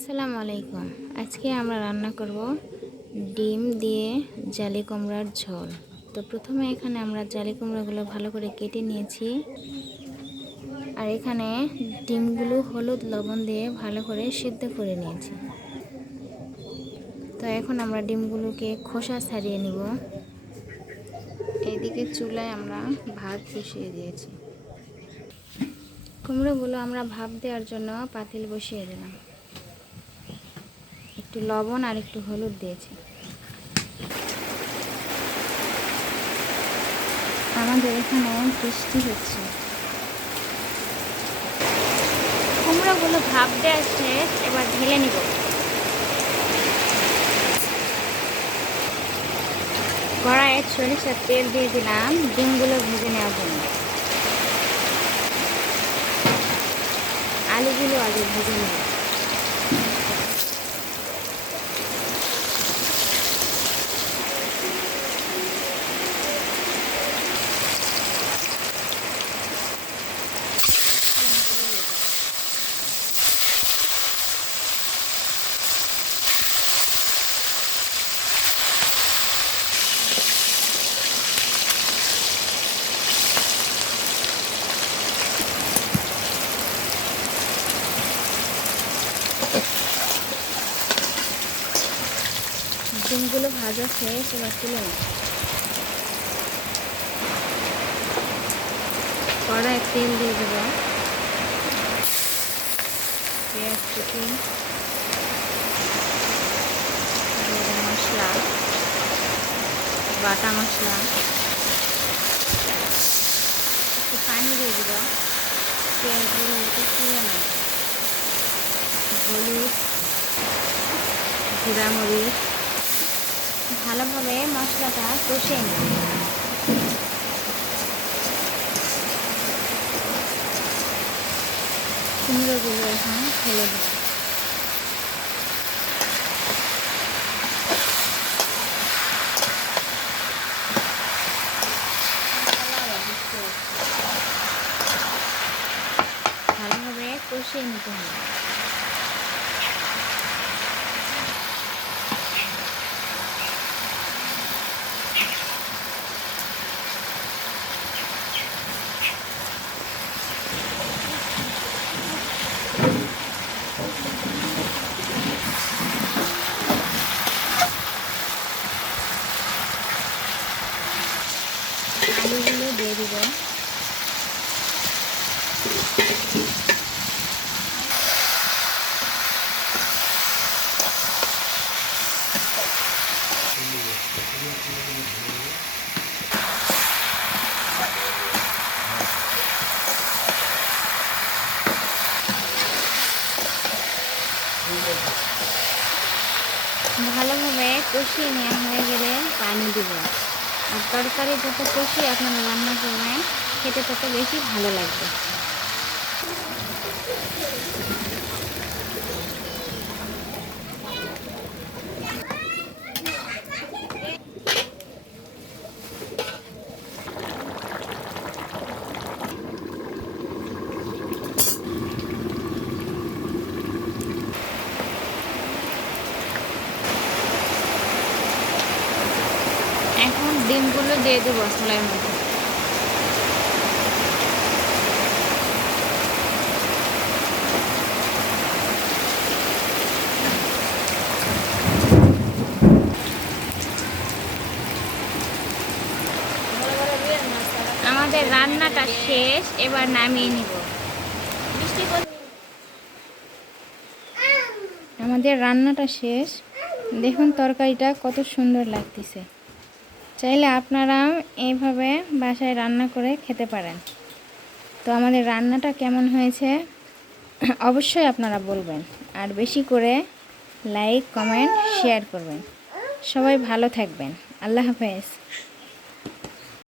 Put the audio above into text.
আসসালামু আলাইকুম। আজকে আমরা রান্না করব ডিম দিয়ে জালি কুমড়ার ঝোল। তো প্রথমে এখানে আমরা জালি কুমড়াগুলো ভালো করে কেটে নিয়েছি, আর এখানে ডিমগুলো হলুদ লবণ দিয়ে ভালো করে সিদ্ধ করে নিয়েছি। তো এখন আমরা ডিমগুলোকে খোসা ছাড়িয়ে নিব। এইদিকে চুলায় আমরা ভাত বসিয়ে দিয়েছি। কুমড়োগুলো আমরা ভাপ দেওয়ার জন্য পাতিল বসিয়ে দিলাম। একটু লবণ আর একটু হলুদ দিয়েছি। আমাদের এখানে বৃষ্টি হচ্ছে। কুমড়োগুলো ভাপ দেওয়া শেষ, এবার ঢেলে নিব। কড়াইয়ে সরিষার তেল দিয়ে দিলাম ডিমগুলো ভেজে নেওয়ার জন্য। আলুগুলো আগে ভেজে নেব। ডিমগুলো ভাজা শেষ, এবার তুলে নেব। কড়াইয়ে তেল দিয়ে দেব, পেঁয়াজ কুচি, মশলা, বাটা মশলা, একটু পানি দিয়ে দেব। পেঁয়াজগুলো একটু তুলে নেব। হলুদ, জিরা মরিচ ভালোভাবে মশলাটা কষিয়ে নেব। কুমড়োগুলো এখন ফেলে দেব। ভালোভাবে কষিয়ে নিতে হবে। আলুগুলো দিয়ে দিব। ভালোভাবে কষিয়ে নেওয়া হয়ে গেলে পানি দিব। আর তরকারি যত কষিয়ে আপনারা রান্না করবেন, খেতে তত বেশি ভালো লাগবে। এখন ডিমগুলো দিয়ে দেবো মশলার মধ্যে। আমাদের রান্নাটা শেষ, এবার নামিয়ে নিব। আমাদের রান্নাটা শেষ, দেখুন তরকারিটা কত সুন্দর লাগতেছে। চাইলে আপনারা এইভাবে বাসায় রান্না করে খেতে পারেন। তো আমাদের রান্নাটা কেমন হয়েছে অবশ্যই আপনারা বলবেন, আর বেশি করে লাইক কমেন্ট শেয়ার করবেন। সবাই ভালো থাকবেন। আল্লাহ হাফেজ।